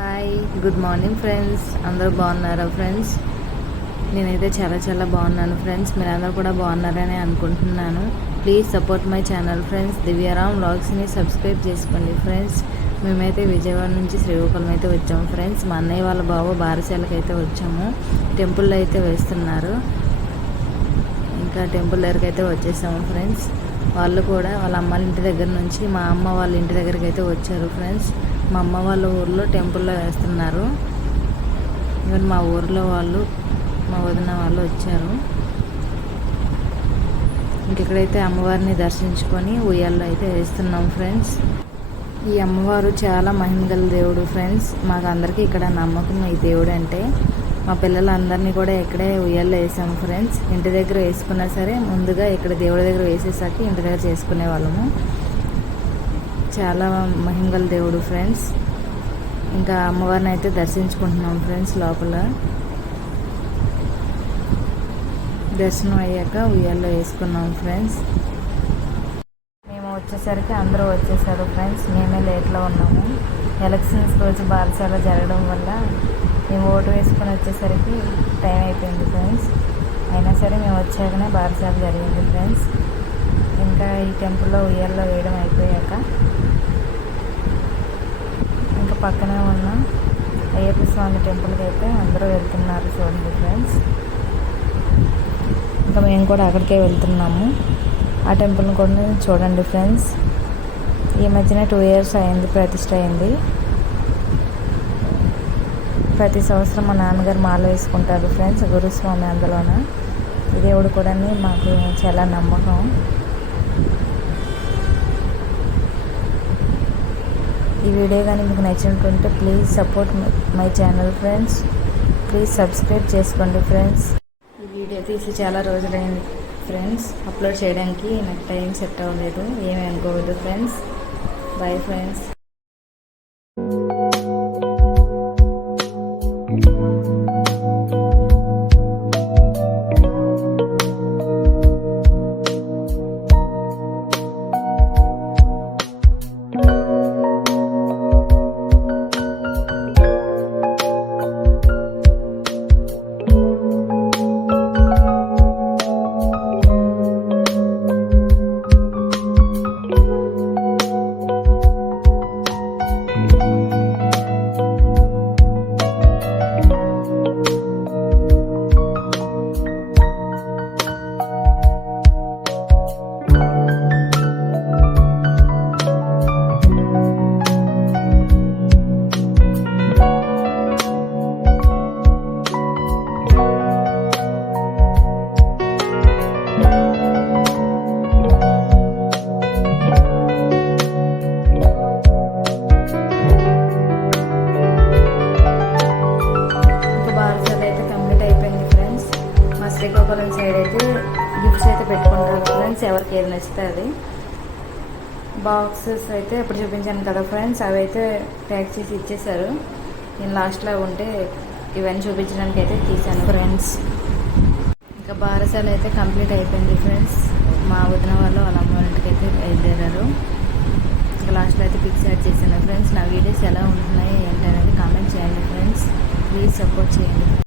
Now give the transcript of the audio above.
Hi good morning friends అందరూ బాగున్నారా friends నేనైతే చాలా చాలా బాగున్నాను ఫ్రెండ్స్ మీరందరూ కూడా బాగున్నారని అనుకుంటున్నాను. Please support my channel friends Divyaram వ్లాగ్స్ని subscribe చేసుకోండి ఫ్రెండ్స్ మేమైతే విజయవాడ నుంచి శ్రీకాకుళం అయితే వచ్చాము ఫ్రెండ్స్ మా అన్నయ్య వాళ్ళ బాబు బారశాలకు అయితే వచ్చాము. టెంపుల్లో అయితే వేస్తున్నారు. ఇంకా టెంపుల్ దగ్గరికి అయితే వచ్చేసాము ఫ్రెండ్స్ వాళ్ళు కూడా వాళ్ళ అమ్మ ఇంటి దగ్గర నుంచి మా అమ్మ వాళ్ళ ఇంటి దగ్గరికి అయితే వచ్చారు ఫ్రెండ్స్. మా అమ్మ వాళ్ళ ఊర్లో టెంపుల్లో వేస్తున్నారు. ఈవెన్ మా ఊర్లో వాళ్ళు మా వదిన వాళ్ళు వచ్చారు. ఇంకెక్కడైతే అమ్మవారిని దర్శించుకొని ఉయ్యాల్లో అయితే వేస్తున్నాం ఫ్రెండ్స్. ఈ అమ్మవారు చాలా మహిమగల దేవుడు ఫ్రెండ్స్. మాకు అందరికీ ఇక్కడ నమ్మకం ఈ దేవుడు అంటే మా పిల్లలందరినీ కూడా ఇక్కడే ఉయ్యాల్లో వేసాము ఫ్రెండ్స్. ఇంటి దగ్గర వేసుకున్నా సరే ముందుగా ఇక్కడ దేవుడి దగ్గర వేసేసాక ఇంటి దగ్గర చేసుకునే వాళ్ళము. చాలా మహింగల్ దేవుడు ఫ్రెండ్స్. ఇంకా అమ్మవారిని అయితే దర్శించుకుంటున్నాం ఫ్రెండ్స్ లోపల. దర్శనం అయ్యాక ఉయ్యాల్లో వేసుకున్నాం ఫ్రెండ్స్. మేము వచ్చేసరికి అందరూ వచ్చేసారు ఫ్రెండ్స్. మేమే లేట్లో ఉన్నాము. ఎలక్షన్స్ రోజు బారసాల జరగడం వల్ల మేము ఓటు వేసుకొని వచ్చేసరికి టైం అయిపోయింది ఫ్రెండ్స్ అయినా సరే మేము వచ్చాకనే బారసాల జరిగింది ఫ్రెండ్స్ ఇంకా ఈ టెంపుల్లో ఉయ్యాల్లో వేయడం అయిపోయాక ఇంకా పక్కనే ఉన్న అయ్యప్ప స్వామి టెంపుల్కి అయితే అందరూ వెళ్తున్నారు చూడండి ఫ్రెండ్స్ ఇంకా మేము కూడా అక్కడికే వెళ్తున్నాము. ఆ టెంపుల్ని కూడా చూడండి ఫ్రెండ్స్ ఈ మధ్యన టూ ఇయర్స్ అయింది ప్రతిష్ట అయింది. ప్రతి సంవత్సరం మా నాన్నగారు మాల వేసుకుంటారు ఫ్రెండ్స్ గురుస్వామి అందులోన. ఈ దేవుడు కూడా మాకు చాలా నమ్మకం. ఈ వీడియో కానీ మీకు నచ్చినట్టుంటే please support my channel friends please subscribe చేసుకోండి ఫ్రెండ్స్ ఈ వీడియో తీసి చాలా రోజులైంది. ఫ్రెండ్స్. అప్లోడ్ చేయడానికి నాకు టైం సెట్ అవ్వలేదు. ఏమీ అనుకోవద్దు friends. Bye friends Srikakulam side అయితే గిఫ్ట్స్ అయితే పెట్టుకుంటారు ఫ్రెండ్స్ ఎవరికి ఏది నచ్చితే అది. బాక్సెస్ అయితే ఇప్పుడు చూపించాను కదా ఫ్రెండ్స్ అవి అయితే ప్యాక్ చేసి ఇచ్చేసారు నేను లాస్ట్లో ఉంటే ఇవన్నీ చూపించడానికి అయితే తీసాను ఫ్రెండ్స్ ఇంకా బారసాల అయితే కంప్లీట్ అయిపోయింది ఫ్రెండ్స్ మా వదిన వాళ్ళు వాళ్ళ అమ్మవారింటికైతే ఇంటికి అయితే బయలుదేరారు. ఇంకా లాస్ట్లో అయితే పిక్స్ యాడ్ చేశాను ఫ్రెండ్స్ నా వీడియోస్ ఎలా ఉంటున్నాయి ఏంటనేది కామెంట్ చేయండి ఫ్రెండ్స్ ప్లీజ్ సపోర్ట్ చేయండి.